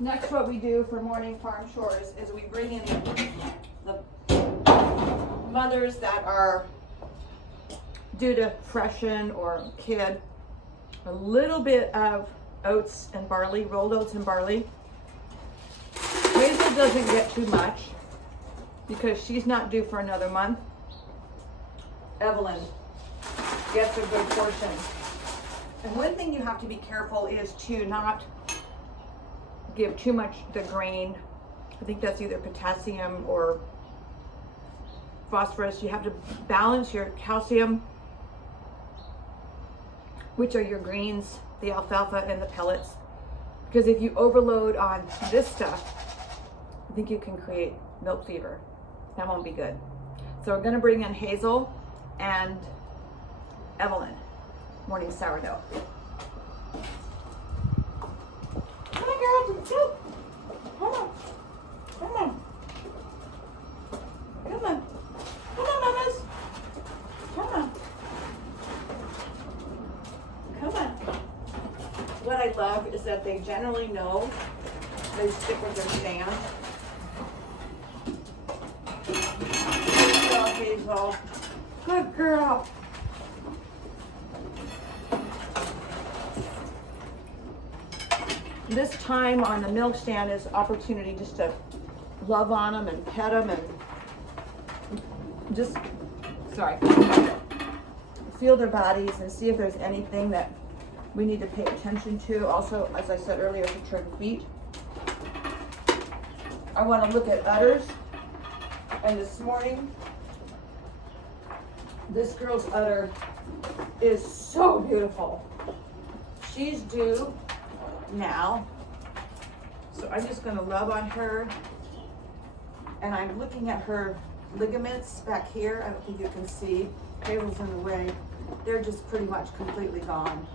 Next, what we do for morning farm chores is we bring in the mothers that are due to freshen or kid, a little bit of oats and barley, rolled oats and barley. Hazel doesn't get too much because she's not due for another month. Evelyn gets a good portion. And one thing you have to be careful is to not give too much the grain. I think that's either potassium or phosphorus. You have to balance your calcium, which are your greens, the alfalfa and the pellets. Because if you overload on this stuff, I think you can create milk fever. That won't be good. So we're gonna bring in Hazel and Evelyn, morning sourdough. Come on, girl, go. Come on, come on. Come on, come on, mamas. Come on. Come on. What I love is that they generally know they stick with their stand. Good girl, Hazel. Good girl. This time on the milk stand is opportunity just to love on them and pet them and just, feel their bodies and see if there's anything that we need to pay attention to. Also, as I said earlier, to trim feet. I want to look at udders. And this morning, this girl's udder is so beautiful. She's due now. So I'm just going to love on her. And I'm looking at her ligaments back here. I don't think you can see. Hazel's in the way. They're just pretty much completely gone.